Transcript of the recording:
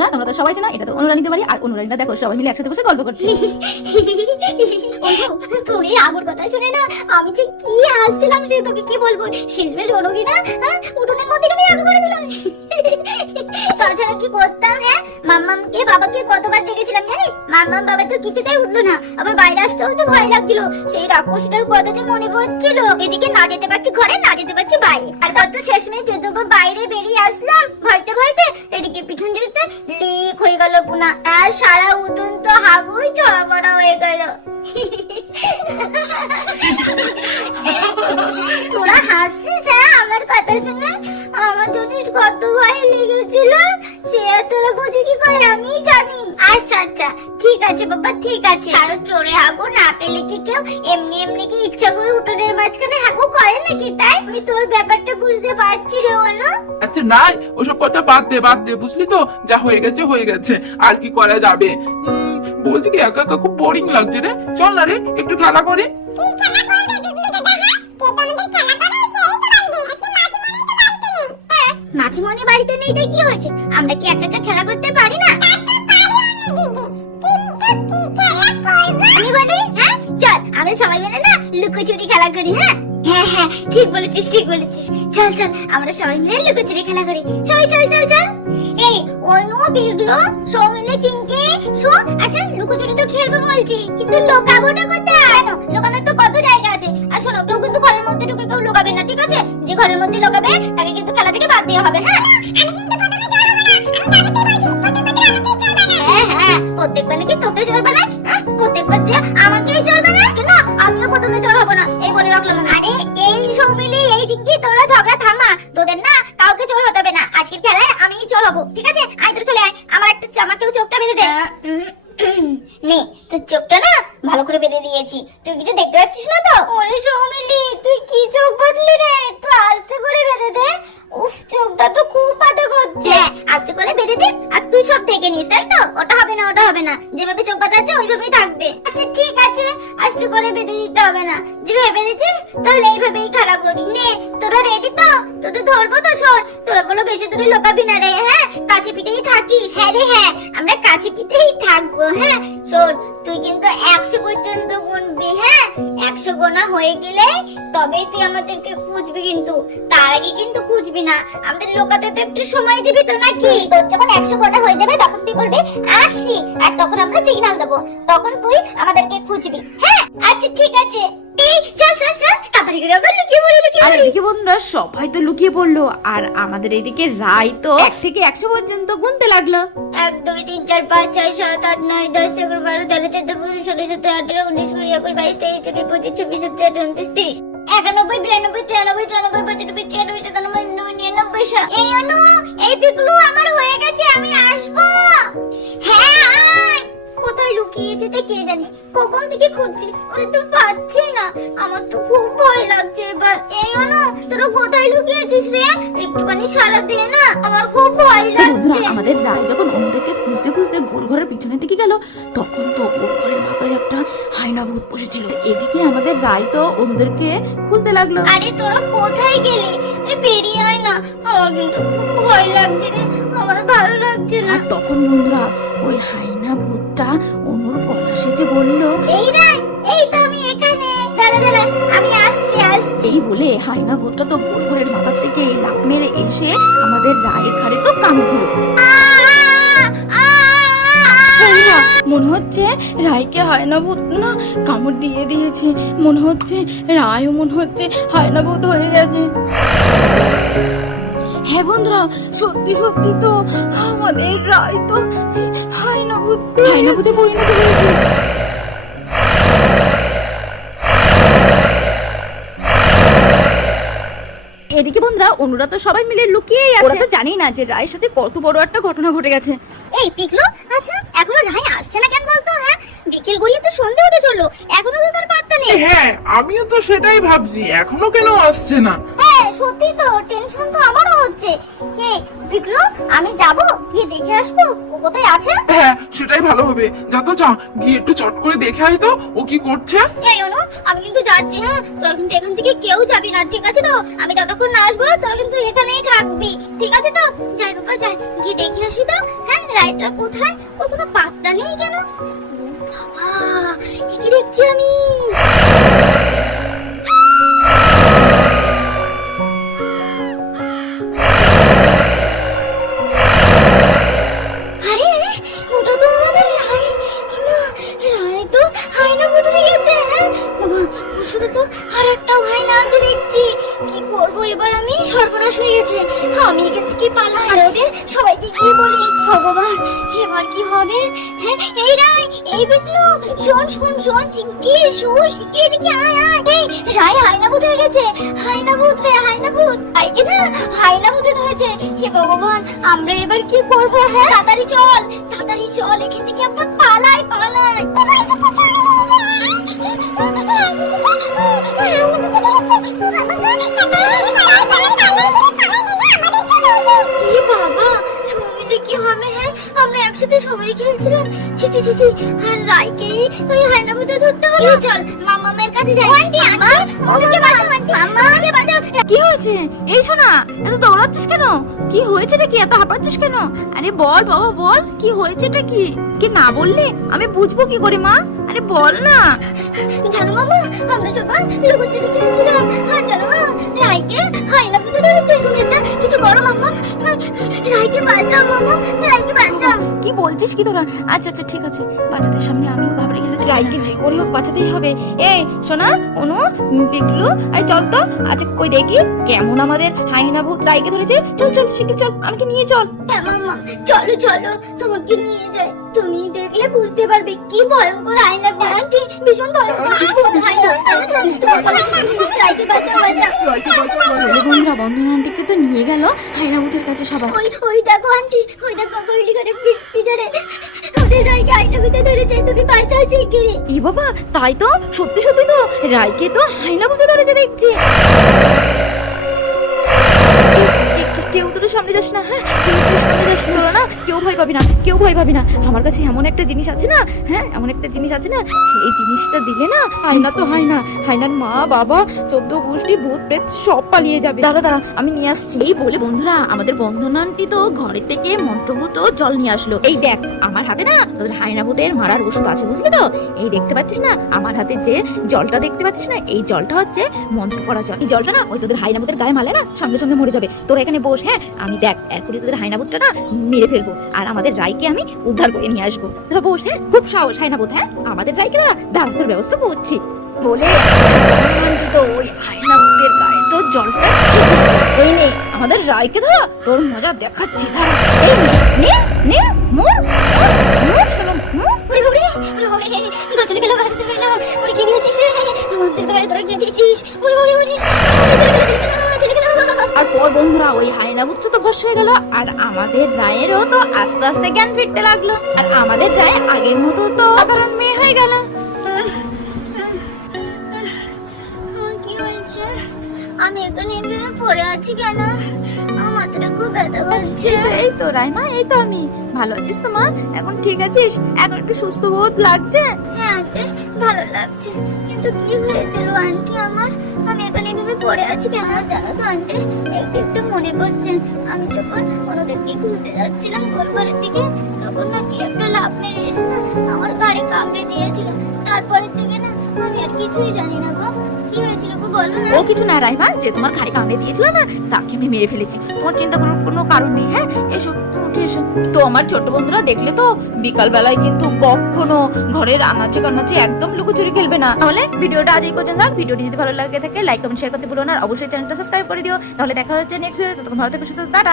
বন্ধুরা তোমরা তো সবাই জানো এটা তো অনুরানীদের বাড়ি, আর অনুরানীরা দেখো সবাই মিলে একসাথে বসে গল্প করছে। তোর এই আগর কথা শুনে না আমি যে কি হাসছিলাম সে তোকে কি বলবো। শেষমেশ হলো কি না উঠোনের মধ্যে আমি আগর করে দিলাম। তাছাড়া কি করতাম মাম্মামকে বাবাকে কতবার ডেকেছিলাম জানিস, মাম্মাম বাবা তো কিছুতেই উঠলো না। আবার বাইরে আসতেও তো ভয় লাগছিল, সেই রাক্ষসটার কথা যে মনে পড়ছিল। এদিকে না যেতে পারছি ঘরে, না যেতে পারছি বাইরে। আর কত শেষমেশ যতবার বাইরে বেরিয়ে আসলাম ভয়তে ভয়তে, এদিকে পিছন দিকতে লিক হয়ে গেল পুনা, আর সারা উঠোন তো হাগুই চড়াবড়া হয়ে গেল। তোরা হাসছিস আমার কথা শুনে? আমার জানিস কত ভয় লেগেছিল, সে তোরা বুঝে কি করে আমি জানি। আচ্ছা আচ্ছা ঠিক আছে বাবা ঠিক আছে। আরো জোরে হাগো না পেলে কি কেউ এমনি এমনি কি ইচ্ছা করে উঠোনের মাঝখানে হাগো করে নাকি? তাই আমি তোর ব্যাপারটা বুঝতে পারছি রে অনু। আচ্ছা নাই ওসব কথা বাদ দে বুঝলি তো, যা হয়ে গেছে হয়ে গেছে, আর কি করা যাবে। বলছি কি একা একা খুব বোরিং লাগছে রে, চল না রে একটু খেলা করি। মাঝিমণি বাড়িতে নেই তাই কি হয়েছে? আমরা কি একা একা খেলা করতে পারি না? আমি বলি চল আমরা সবাই মিলে না লুকোচুরি খেলা করি। হ্যাঁ হ্যাঁ ঠিক বলেছিস ঠিক বলেছিস, চল চল আমরা সবাই মিলে লুকোচুরি খেলা করি। সবাই চল চল চল। এই অনু বিগলো সব মিলে চিংকে শো। আচ্ছা লুকোচুরি তো খেলবো বলছি, কিন্তু লুকাবোটা কোথায়? কেন লুকানোর তো কত জায়গা আছে। আর শোনো কেউ কিন্তু ঘরের মধ্যে ঢুকে কেউ লুকাবে না, ঠিক আছে? যে ঘরের মধ্যে লুকাবে তাকে কিন্তু খেলা থেকে বাদ দেওয়া হবে। হ্যাঁ হ্যাঁ প্রত্যেকবার নাকি তোকে জোর বানায়, প্রত্যেকবার যে আমাকেই জোর বানায় কেন? আমিও প্রথমে জোর হবো না এই বলে রাখলাম। আরে এই সব মিলে এই চিংকি তোরা ঝগড়া থামা, তোদের না কাউকে জোর হতে হবে না। আজকের খেলায় আমিই জোর হবো, ঠিক আছে? আয় তোর চলে আয়, আমার কেউ চোখটা বেঁধে দে। নে তোর চোখটা না ভালো করে বেঁধে দিয়েছি, তুই কিছু দেখতে পাচ্ছিস না তো? ওরে সৌমিলি তুই কি চোখ বাঁধলি রে, একটু আস্তে করে বেঁধে দে। উফ চোখটা তো খুব ব্যথা করছে। আস্তে করে বেঁধে দে, আর তুই সব দেখে নিস তাই তো? ওটা হবে না ওটা হবে না, যেভাবে চোখ বাঁধাচ্ছে ওইভাবেই থাকবে। আচ্ছা ঠিক আছে আস্তে করে বেঁধে দিতে হবে না, যেভাবে বেঁধেছিস তাহলে এইভাবেই খেলা করি। নে তোরা রেডি তো? তোদের ধরবো তো? শোন তোরা বলো বেশি দূরে লোকাবি না রে, হ্যাঁ কাছে পিঠেই থাকিস। হ্যাঁ রে হ্যাঁ আমরা কাছে পিঠেই থাকবো। হ্যাঁ শোন তুই কিন্তু 100 পর্যন্ত গুনবি। হ্যাঁ 100 গোনা হয়ে গেলে তবেই তুই আমাদেরকে খুঁজবি, কিন্তু তার আগে কিন্তু খুঁজবি না। আমাদের লোকাতে তো একটু সময় দিবি তো নাকি? তোর যখন 100 গোনা হয়ে যাবে তখন তুই বলবি আসি, আর তখন আমরা সিগন্যাল দেবো, তখন তুই আমাদেরকে খুঁজবি। হ্যাঁ আচ্ছা ঠিক আছে। এই চল চল চল তাড়াতাড়ি করে আমরা লুকিয়ে পড়ি আর এদিকে বন্ধুরা সবাই তো লুকিয়ে পড়লো, আর আমাদের এইদিকে রায় তো 1 থেকে 100 পর্যন্ত গুনতে লাগলো। 1 2 3 4 5 6 7 8 9 10 11 12 13 14 15 16 17 18 19 20 21 22 23 24 25 26 27 28 29 30 91 92 93 94 95 96 97 98 99 এই অনু এই পিকলু আমার হয়ে গেছে, আমি আসবো। হ্যাঁ আয়। কোথায় লুকিয়েছে তে কে জানে, কখন থেকে খুঁজছি ওই তো পাচ্ছি না। আমার তো খুব ভয় লাগছে এবার। এই অনু তোরা কোথায় লুকিয়েছিস রে? একটুখানি সাড়া দে না, আমার খুব ভয় লাগছে। আমাদের রায় যখন অন্যদেরকে খুঁজতে খুঁজতে গোলঘরের পিছনের দিকে গেল, তখন তো গোলঘরের মাথায় একটা হায়না ভূত বসেছিল। এদিকে আমাদের রায় তো অন্যদেরকে খুঁজতে লাগলো। আরে তোরা কোথায় গেলি? আরে বেরিয়ে আয় না, আমার কিন্তু খুব ভয় লাগছে রে, আমার ভালো লাগছে না। আর তখন বন্ধুরা ওই হায়না ভূতটা অনুর গলা সেজে বলল, এই রায় এই তো আমি এখানে, দাঁড়া দাঁড়া আমি আসছি। এই বলে হায়না ভূতটা তো গোলঘরের মাথার থেকে লাফ মেরে এসে আমাদের রায়ের ঘাড়ে তো কামড় দিল। মনে হচ্ছে রায়কে হায়না ভূত না কামড় দিয়ে দিয়েছে, মনে হচ্ছে রায়ও মনে হচ্ছে হায়না ভূত হয়ে গেছে। হ্যাঁ বন্ধুরা সত্যি সত্যি তো আমাদের রায় তো হায়না ভূতে পরিণত হয়েছে। এদিকে বন্ধুরা অনুরা তো সবাই মিলে লুকিয়েই আছে, ওরা তো জানি না যে রায়ের সাথে কত বড় একটা ঘটনা ঘটে গেছে। এই পিকলো আচ্ছা এখনো রায় আসছে না কেন বলতো? হ্যাঁ বিকেল গড়িয়ে তো সন্ধ্যা হতে চললো, এখনো তো তার পাত্তা নেই। হ্যাঁ আমিও তো সেটাই ভাবছি, এখনো কেন আসছে না। হ্যাঁ সত্যি তো টেনশন তো আমারও হচ্ছে। হে বিক্রু আমি যাব গিয়ে দেখে আসবো ও কোথায় আছে। হ্যাঁ সেটাই ভালো হবে, যা তো যা, গিয়ে একটু চট করে দেখে আয় তো ও কি করছে। এই অনু আমি কিন্তু যাচ্ছি, হ্যাঁ তোরা কিন্তু এখান থেকে কেউ যাবি না, ঠিক আছে তো? আমি যতক্ষণ না আসবো তোরা কিন্তু এখানেই থাকবি, ঠিক আছে তো? যাই বাবা যাই, গিয়ে দেখে আসি তো। হ্যাঁ রাইটটা কোথায়, ওর কোনো পাত্তা নেই কেন? ও বাবা কি দেখছি আমি। আরে আরে ওটা তো আমাদের রায়। না রায় তো হায়না ভূত হয়ে গেছে। হ্যাঁ বাবা ওর সাথে তো আর একটা হায়না আছে দেখছি। কি করব এবার আমি, সর্বনাশ হয়ে গেছে। আমি এখান থেকে পালাই আর ওদের সবাইকে গিয়ে বলি। ভগবান এবার কি হবে? হ্যাঁ এই রায়, এই বিপ্লু, শোন শোন শোন, চিঙ্কি শোন, শিগগিরই এদিকে আয় আয়। এই রায় হায়না ভূত হয়ে গেছে, হায়না ভূত রে, হায়না ভূত। আইকে না হায়না ভূতে ধরেছে। হে ভগবান আমরা এবার কি করব? হ্যাঁ তাড়াতাড়ি চল, তাড়াতাড়ি চল, এখান থেকে আমরা পালাই পালাই। এ বাবা সবাই মিলে কি হবে? হ্যাঁ আমরা একসাথে সবাই খেলছিলাম, ছি ছি ছি ছি, আর রাইকে ওই হায়না ভূতে ধরতে হলো। চল মামামের কাছে যাই। মামা ওকে বাঁচাও, মামা ওকে বাঁচাও। কি হয়েছে? এই শোনা, এত দৌড়াচ্ছিস কেন? কি হয়েছে রে? কি এত হাঁপাচ্ছিস কেন? আরে বল বাবা বল, কি হয়েছেটা কি? কি না বললে আমি বুঝবো কি করে মা? আরে বল না। জানো মামা আমরা সবাই লুকোচুরি খেলছিলাম, আর জানো না রাইকে হায়না ভূতে ধরেছে। তুমি একটা কিছু করো মামা, রাইকে বাঁচাও মামা, রাইকে বাঁচাও। কি বলছিস কি তোরা? আচ্ছা আচ্ছা ঠিক আছে, বাচ্চাদের সামনে আমিও ঘাবড়ে গেলে রাইকে যে করে হোক বাঁচাতেই হবে। এই শোনা, অনু, পিকলু, আই চল তো আচ্ছা কই দেখি কেমন আমাদের হাইনা ভূত রাইকে ধরেছে। চল চল শিগগির চল, আমাকে নিয়ে চল। হ্যাঁ মামা চলো চলো, তোমাকে নিয়ে যাই। তুমি দেখলে বুঝতে পারবে কি ভয়ঙ্কর আয়না ভয়ানটি, ভীষণ ভয়ঙ্কর আয়না। রাইকে বাঁচাও বাঁচাও। বন্ধুরা বন্ধন আন্টিকে তো নিয়ে গেল হাইনা ভূতের কাছে সবাই। ওই ওই দেখো আন্টি, ওই দেখো গলি ঘরে পিছনে ওদের রাইকে আয়না ভূতে ধরেছে, তুমি বাঁচাও শিগগিরই। ই বাবা তাই তো, সত্যি সত্যি তো রাইকে তো হাইনা ভূতে ধরেছে দেখছি। কেউ তোর সামনে যাস না, হ্যাঁ কেউ তোর সামনে যাস তোরা না, কেউ ভয় পাবি না, কেউ ভয় পাবি না। আমার কাছে এমন একটা জিনিস আছে না, হ্যাঁ এমন একটা জিনিস আছে না, সেই জিনিসটা দিলে না হাইনা তো হয় না, হাইনার মা বাবা 14 গোষ্ঠী ভূত প্রেত সব পালিয়ে যাবে। দাঁড়া দাঁড়া আমি নিয়ে আসছি। এই বলে বন্ধুরা আমাদের বন্ধনান্টি তো ঘরে থেকে মন্ত্রভূত জল নিয়ে আসলো। এই দেখ আমার হাতে না তোদের হাইনা ভূতের মারার ওষুধ আছে, বুঝলি তো? এই দেখতে পাচ্ছিস না আমার হাতে যে জলটা দেখতে পাচ্ছিস না, এই জলটা হচ্ছে মন্ত্র করা জল। এই জলটা না ওই তোদের হাইনা ভূতের গায়ে মারলে না সঙ্গে সঙ্গে মরে যাবে। তোরা এখানে বস, হ্যাঁ আমি দেখ এখনই তোদের হাইনা ভূতটা না মেরে ফেলবো, আর আমাদের রাইকে আমি উদ্ধার করে নিয়ে আসবো। তোরা বস, হ্যাঁ খুব সাহস হাইনা ভূত, হ্যাঁ আমাদের রাইকে দাঁড়া তোর ব্যবস্থা করছি বলে তো ওই হাইনা ভূতের গায়ে তো জলটা ওই নেই, আমাদের রাইকে ধরা তোর মজা দেখাচ্ছি। দাঁড়া এই নে নে মোর মোর চলো মোর। ওরে বাবা ওরে বাবা গছলে গেল গাছে গেল। ওরে কি দিয়েছিস রে? আমাদের গায়ে তোরা কি দিয়েছিস? ওরে ওরে ওরে আর পর বন্ধুরা ওই হাইনা ভূত তো ভস্ম হয়ে গেল, আর আমাদের রায়েরও তো আস্তে আস্তে জ্ঞান ফিরতে লাগলো, আর আমাদের রায় আগের মতো তো সাধারণ মেয়ে হয়ে গেল। কি হয়েছে? আমি এখানে এভাবে পড়ে আছি কেন? আমার মাথাটা খুব ব্যথা করছে। এই তো রাইমা, এই তো আমি ভালো আছিস তো মা? এখন ঠিক আছিস? এখন একটু সুস্থ বোধ লাগছে? হ্যাঁ আন্টি ভালো লাগছে, কিন্তু কি হয়েছিল আন্টি আমার? আমি এখানে এভাবে পড়ে আছি কেন জানো তো আন্টি? একটু একটু মনে পড়ছে আমি যখন ওদেরকে খুঁজতে যাচ্ছিলাম গোলঘরের দিকে, তখন নাকি একটা লাফ মেরে এসে না আমার গাড়ি কামড়ে দিয়েছিল। তারপরের থেকে না আমি আর কিছুই জানি না গো। কি হয়েছিল গো বলো না? ও কিছু না রাইমা, যে তোমার ঘাড়ে কামড়ে দিয়েছিল না তাকে আমি মেরে ফেলেছি, তোমার চিন্তা করার কোনো কারণ নেই। হ্যাঁ এসো তুমি উঠে এসো। তো আমার ছোট বন্ধুরা দেখলে তো বিকাল বেলায় কিন্তু কখনো ঘরের আনাচে কানাচে একদম লুকোচুরি খেলবে না। তাহলে ভিডিওটা আজ এই পর্যন্ত। ভিডিওটি যদি ভালো লাগে থাকে লাইক কমেন্ট শেয়ার করতে ভুলো না, আর অবশ্যই চ্যানেলটা সাবস্ক্রাইব করে দিও। তাহলে দেখা হচ্ছে নেক্সট ভিডিও, ততক্ষণ ভালো থেকো সুস্থ, টাটা।